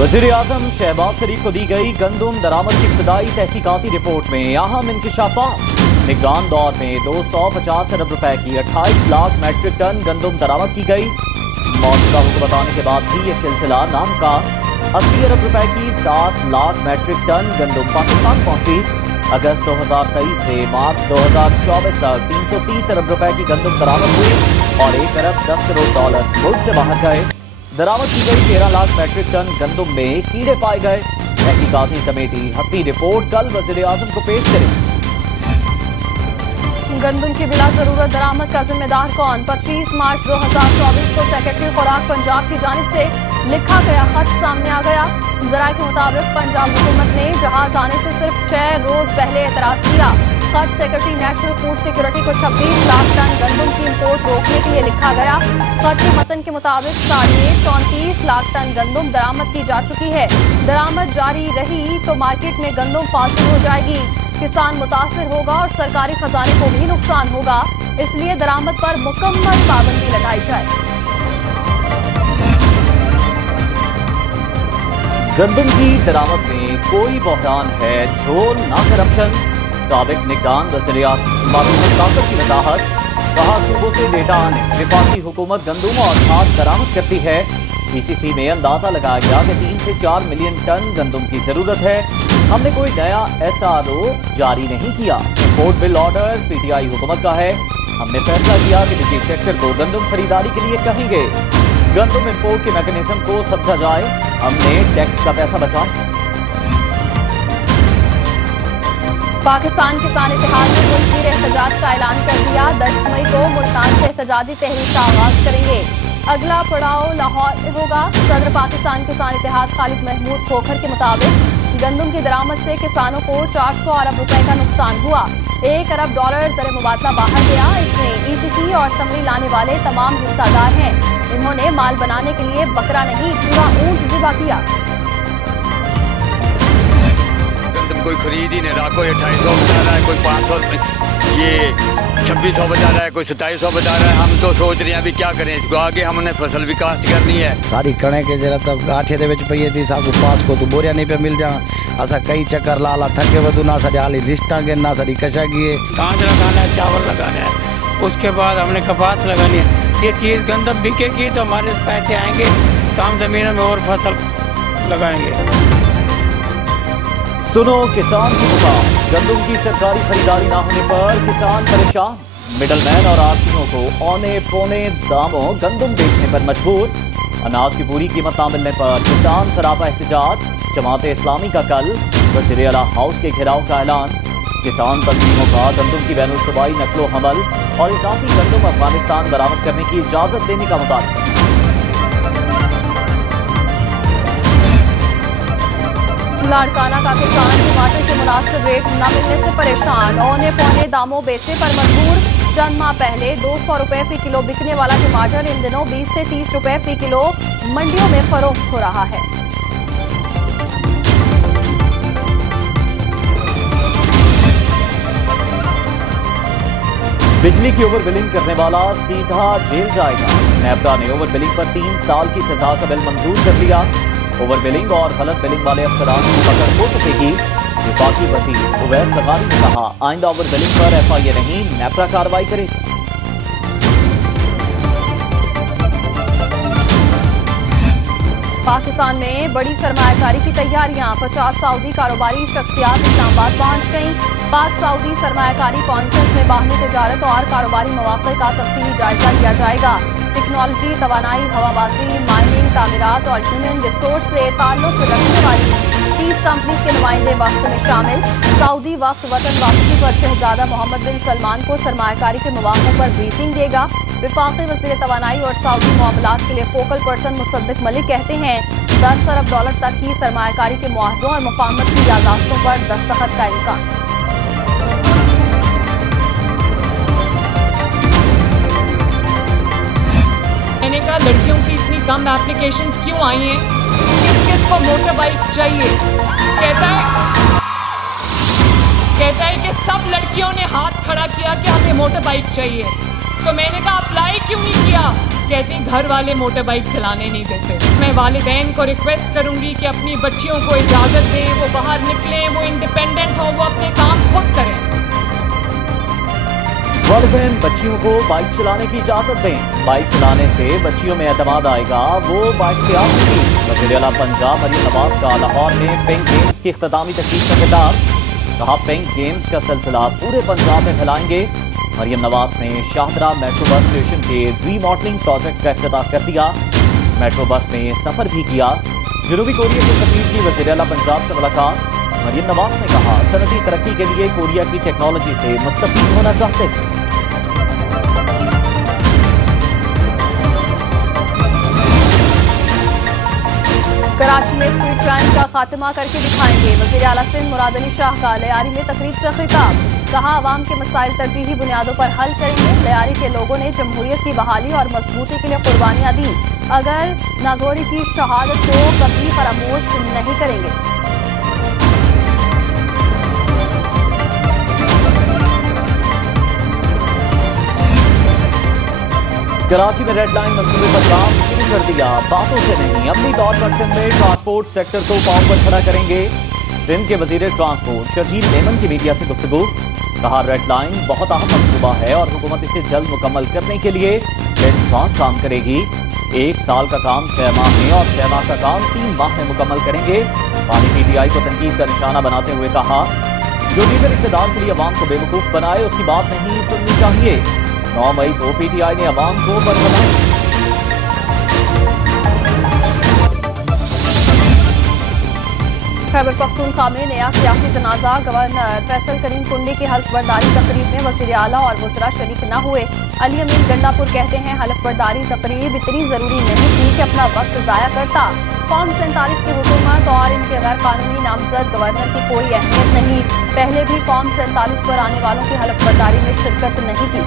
वज़ीर आज़म शहबाज शरीफ को दी गई गंदम दरामद की इब्तदाई तहकीकाती रिपोर्ट में अहम इंकशाफात। निगरान दौर में 250 अरब रुपए की 28 लाख मैट्रिक टन गंदम दरामद की गई। मौजूदा हुक्म बताने के बाद भी ये सिलसिला नाम का 80 अरब रुपए की 7 लाख मैट्रिक टन गंदम पाकिस्तान पहुंची। अगस्त 2023 से मार्च 2024 तक 330 अरब रुपए की गंदम दरामद हुई और 1 अरब 10 करोड़ डॉलर मुल्क से बाहर गए। दरामद की गई 13 लाख मैट्रिक टन गंदम में कीड़े पाए गए। तहकीकाती कमेटी अपनी रिपोर्ट कल वज़ीर आज़म को पेश करेगी। गंदम की बिला जरूरत दरामद का जिम्मेदार कौन? 25 मार्च 2024 को सेक्रेटरी खुराक पंजाब की जानिब से लिखा गया खत सामने आ गया। जराये के मुताबिक पंजाब हुकूमत ने जहाज आने से सिर्फ 6 रोज पहले एतराज किया। खत सेक्रेटरी नेशनल फूड सिक्योरिटी को 26 लाख टन गंदम की इंपोर्ट रोकने के लिए लिखा गया। खत के मतन के मुताबिक 34 लाख टन गंदम दरामद की जा चुकी है। दरामद जारी रही तो मार्केट में गंदम फासिल हो जाएगी, किसान मुतासिर होगा और सरकारी खजाने को भी नुकसान होगा। इसलिए दरामद पर मुकम्मल पाबंदी लगाई जाए। गंदम की दरामद में कोई बहरान है, झोल ना करप्शन। साबिक निगरान वज़ीर आज़म ताक़त की वजाहत। कहा सूबों से डेटा आने वफाकी हुकूमत गंदम और खाद दरामद करती है। PCC में अंदाजा लगाया गया कि 3 से 4 मिलियन टन गंदम की जरूरत है। हमने कोई नया SRO जारी नहीं किया। इंपोर्ट बिल ऑर्डर PTI हुकूमत का है। हमने फैसला किया कि निजी सेक्टर को गंदम खरीदारी के लिए कहेंगे। गंदम इंपोर्ट के मैकेनिज्म को समझा जाए। हमने टैक्स का पैसा बचाया। पाकिस्तान किसान इत्तेहाद ने मुल्की एहतजाज का ऐलान कर दिया। 10 मई को मुल्तान से एहतजाजी तहरीक का आगाज करेंगे। अगला पड़ाव लाहौर में होगा। सदर पाकिस्तान किसान इत्तेहाद खालिद महमूद खोखर के मुताबिक गंदम की दरामद से किसानों को 400 अरब रुपए का नुकसान हुआ। 1 अरब डॉलर ज़र मुबादला बाहर गया। इसमें ECC और समरी लाने वाले तमाम हिस्सादार हैं। इन्होंने माल बनाने के लिए बकरा नहीं, पूरा ऊंट ज़िबा किया। कोई खरीद ही नहीं रहा। कोई 2800 बता रहा है, कोई 500, ये 2600 बता रहा है, कोई 2700 बता रहा है। हम तो सोच रहे हैं अभी क्या करें इसको, आगे हमने फसल विकास करनी है। सारी कणे के जरा तब आठे दे विच पई थी साकू पास को तो बोरिया नहीं पे मिल जा। असा कई चक्कर लाला थके वदू ना सारी हाली लिस्टा के ना सारी कशा की धान लगाना है, चावल लगाना है, उसके बाद हमने कपास लगानी है। ये चीज़ गंदम बिकेगी तो हमारे पैसे आएंगे तो हम जमीनों में और फसल लगाएंगे। सुनो किसान की पुकार। गंदम की सरकारी खरीदारी ना होने पर किसान परेशान। मिडलमैन और आड़तियों को औने पौने दामों गंदम बेचने पर मजबूर। अनाज की पूरी कीमत ना मिलने पर किसान सरापा एहतजाज। जमात इस्लामी का कल वज़ीर आला हाउस के घेराव का ऐलान। किसान तंजीमों का गंदम की बैनुल सूबाई नकलो हमल और इजाफी गंदम अफगानिस्तान बरामद करने की इजाजत देने का मुतालबा। लाड़काना का किसान टमाटर के मुनासिब रेट न मिलने से परेशान। औने पौने दामों बेचने पर मजबूर। चंद माह पहले 200 रुपए फी किलो बिकने वाला टमाटर इन दिनों 20 से 30 रुपए फी किलो मंडियों में फरोख्त हो रहा है। बिजली की ओवर बिलिंग करने वाला सीधा जेल जाएगा। नेपरा ने ओवर बिलिंग पर 3 साल की सजा का बिल मंजूर कर लिया। ओवर बिलिंग और गलत बिलिंग वाले अफसरान की पकड़ हो सकेगी। विफाकी वज़ीर उवैस लगारी ने कहा, आइंदा ओवर बिलिंग पर FIA नहीं, नेपरा कार्रवाई करेगी। पाकिस्तान में बड़ी सरमायाकारी की तैयारियां। 50 सऊदी कारोबारी शख्सियात इस्लामाबाद पहुंच गईं। पाक सऊदी सरमायाकारी कॉन्फ्रेंस में बाहमी तजारत और कारोबारी मौक़े का तफसीली जायजा लिया जाएगा। टेक्नोलॉजी, तवानाई, हवाबाजी, माइनिंग, तामीरात और ह्यूमन रिसोर्स से ताल्लुक रखने वाली 30 कंपनी के नुमाइंदे वक्त में शामिल। सऊदी वक्त वतन वापसी पर शहजादा मोहम्मद बिन सलमान को सरमायाकारी के मौक़ों पर ब्रीफिंग देगा। वफाकी वज़ीर तवानाई और सऊदी मामलात के लिए फोकल पर्सन मुसद्दिक मलिक कहते हैं 10 अरब डॉलर तक ही सरमायाकारी के मुआहदों और मुफाहमत की यादाश्तों पर दस्तखत का इम्कान। लड़कियों की इतनी कम एप्लीकेशंस क्यों आई हैं? किस किस को मोटर बाइक चाहिए? कहता है कि सब लड़कियों ने हाथ खड़ा किया कि हमें मोटर बाइक चाहिए। तो मैंने कहा अप्लाई क्यों नहीं किया? कहती घर वाले मोटर बाइक चलाने नहीं देते। मैं वालिदैन को रिक्वेस्ट करूंगी कि अपनी बच्चियों को इजाज़त दें, वो बाहर निकलें, वो इंडिपेंडेंट हो, वो अपने काम खुद करें। वालिदैन बच्चियों को बाइक चलाने की इजाजत दें। बाइक चलाने से बच्चियों में एतमाद आएगा, वो बाइक से आएंगी। वज़ीर आला पंजाब मरियम नवाज का लाहौर में पिंक गेम्स की इख्तितामी तकरीब का खिताब। कहा पिंक गेम्स का सिलसिला पूरे पंजाब में फैलाएंगे। मरियम नवाज ने शाहदरा मेट्रो बस स्टेशन के रीमॉडलिंग प्रोजेक्ट का इफ्तिताह कर दिया। मेट्रो बस में सफर भी किया। जनूबी कोरिया के सफीर की वज़ीर आला पंजाब से मुलाकात। मरियम नवाज ने कहा सनती तरक्की के लिए कोरिया की टेक्नोलॉजी से मुस्तफीद होना चाहते हैं। कराची में स्ट्रीट क्राइम का खात्मा करके दिखाएंगे। वज़ीर आला सिंध मुराद अली शाह का लियारी में तकरीब से खिताब। कहा आवाम के मसाइल तरजीही बुनियादों पर हल करेंगे। लियारी के लोगों ने जमहूरियत की बहाली और मजबूती के लिए कुर्बानियां दी। अगर नागौरी की शहादत को कभी फरामोश नहीं करेंगे। कराची में रेड लाइन मंसूबे पर काम शुरू कर दिया। बातों से नहीं, अमली तौर पर सिंध में ट्रांसपोर्ट सेक्टर को पांव पर खड़ा करेंगे। सिंध के वजीर ट्रांसपोर्ट शर्जील मेमन की मीडिया से गुफ्तगू। कहा रेड लाइन बहुत अहम मंसूबा है और हुकूमत इसे जल्द मुकम्मल करने के लिए बेनशौक काम करेगी। 1 साल का काम 6 माह में और 6 माह का काम 3 माह में मुकम्मल करेंगे। पानी PTI को तनकीद का निशाना बनाते हुए कहा जो लीडर इक़्तिदार के लिए अवाम को बेवकूफ़ बनाए उसकी बात नहीं सुननी चाहिए। 9 मई को PTI ने अवाम को बरगलाया। खैबर पख्तूनख्वा में नया सियासी तनाज़ा। गवर्नर फैसल करीम कुंडी की हल्फ बर्दारी तकरीब में वज़ीर आला और वज़रा शरीक न हुए। अली अमीन गंडापुर कहते हैं हल्फ बर्दारी तकरीब इतनी ज़रूरी नहीं थी कि अपना वक्त ज़ाया करता। फॉर्म 47 की हुकूमत और इनके गैर कानूनी नामजद गवर्नर की कोई अहमियत नहीं। पहले भी फॉर्म 47 पर आने वालों की हल्फ बर्दारी में शिरकत नहीं की।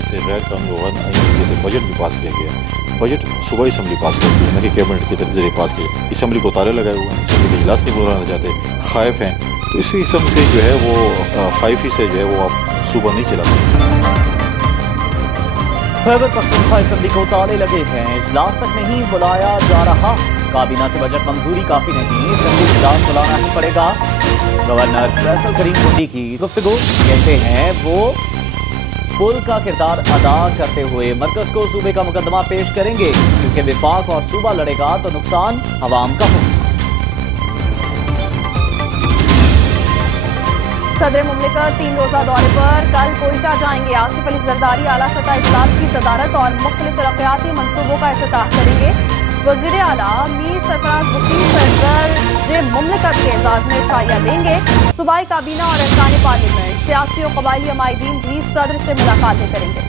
से गैर कानूनी तरीके से बजट भी पास किया गया। बजट सुबह असम्बली पास करती है, न कि कैबिनेट के जरिए पास किया। असम्बली को ताले लगाए हुए हैं, असम्बली के इजलास नहीं बुलाना चाहते, खाइफ हैं। तो इसी किस्म से जो है वो खाइफी से जो है वो आप सूबा नहीं चला सकते। खैबर पख्तूनख्वा असम्बली को ताले लगे हैं, इजलास तक नहीं बुलाया जा रहा। काबीना से बजट मंजूरी काफी नहीं, असम्बली इजलास बुलाना ही पड़ेगा। गवर्नर फैसल करीम कुंडी की गुफ्तगू। कहते हैं वो पुल का किरदार अदा करते हुए मरकज को सूबे का मुकदमा पेश करेंगे, क्योंकि विफाक और सूबा लड़ेगा तो नुकसान अवाम का होगा। सदर मुमलिकत 3 रोजा दौरे पर कल कोयटा जाएंगे। आसिफ अली जरदारी आला सतह इजलास की सदारत और मुख्तलिफ तरक्याती मनसूबों का इफ्तिताह करेंगे। वज़ीर आला मीर सरफराज बुखरी सदर मुमलिकत के एजाज में शाइया देंगे। सूबाई काबीना और अरकान पार्लियामेंट, सियासी और कबायली अमायदीन भी सदर से मुलाकातें करेंगे।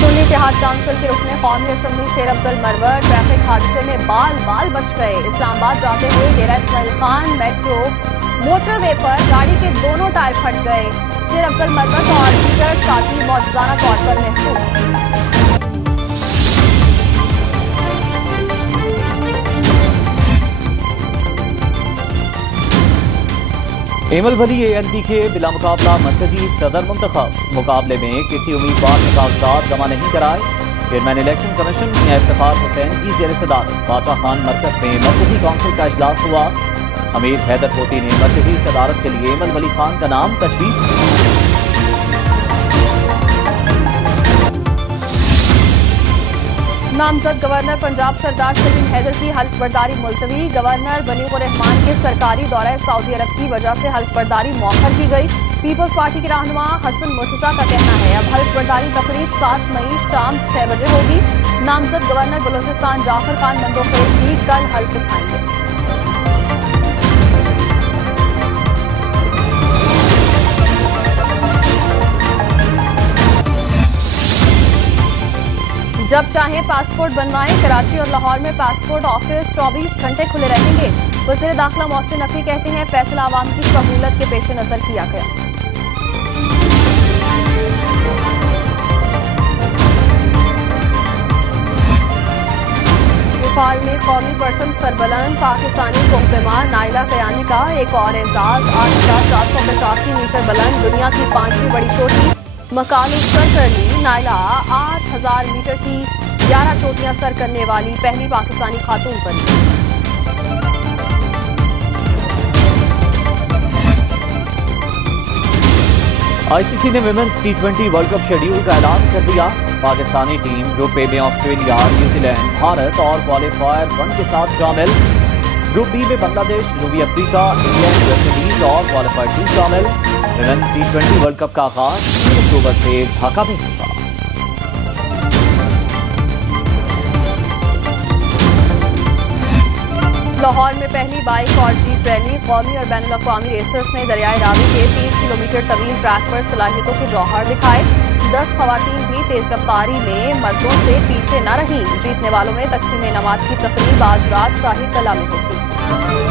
सुन्नी इत्तेहाद काउंसिल के रुकने कौमी असम्बली शेर अफजल मरवर ट्रैफिक हादसे में बाल बच गए। इस्लामाबाद जाते हुए डेरा इस्माइल खान मेट्रो मोटरवे पर गाड़ी के दोनों टायर फट गए। शेर अफजल मरवर और दीगर साथी मौजूदाना तौर पर महफूज। एमल वली ANP के बिला मुकाबला मरकजी सदर मुंतखब। मुकाबले में किसी उम्मीदवार ने कागजात जमा नहीं कराए। चेयरमैन इलेक्शन कमीशन मियां इफ्तिखार हुसैन की ज़ेर सदारत बादशाह खान मरकज में मरकजी काउंसिल का इजलास हुआ। अमीर हैदर होती ने मरकजी सदारत के लिए एमल वली खान का नाम तजवीज़ किया। नामजद गवर्नर पंजाब सरदार सलीम हैदर की हल्फ बर्दारी मुलतवी। गवर्नर बलीगुर रहमान के सरकारी दौरा सऊदी अरब की वजह से हल्फ बर्दारी मौखर की गई। पीपल्स पार्टी के रहनुमा हसन मुर्तजा का कहना है अब हल्फ बर्दारी तकरीब 7 मई शाम 6 बजे होगी। नामजद गवर्नर बलोचिस्तान जाफर खान मंदोखेज भी कल हल्फ उठाएंगे। जब चाहें पासपोर्ट बनवाएं। कराची और लाहौर में पासपोर्ट ऑफिस 24 घंटे खुले रहेंगे। वज़ीर दाखिला मोहसिन नकवी कहते हैं फैसला आवाम की सहूलत के पेश नजर किया गया। नेपाल में कौमी परचम सरबलंद पाकिस्तानी कोहपेमा नाइला कयानी का एक और एजाज 8,485 मीटर बुलंद दुनिया की 5वीं बड़ी चोटी मकामी सर कर ली। नाइला 8,000 मीटर की 11 चोटियां सर करने वाली पहली पाकिस्तानी खातून बनी। आईसीसी ने women's T20 world cup schedule का ऐलान कर दिया। पाकिस्तानी टीम ग्रुप ए में ऑस्ट्रेलिया, न्यूजीलैंड, भारत और क्वालिफायर 1 के साथ शामिल। ग्रुप बी में बांग्लादेश, जनूबी अफ्रीका, इंग्लैंड, वेस्ट इंडीज और क्वालिफायर 2 शामिल। विमेंस T20 वर्ल्ड कप का आगाज 3 अक्टूबर से ढाका में होगा। लाहौर में पहली बाइक और जीप रैली। कौमी और बैनुल अक़वामी रेसर्स ने दरियाए रावी के 30 किलोमीटर तवील ट्रैक पर सलाहियतों के जौहर दिखाए। 10 खवातीन भी तेज रफ्तारी में मर्दों से पीछे न रहीं। जीतने वालों में तकसीम इनामात की तकरीब आज रात शाही कला में होगी।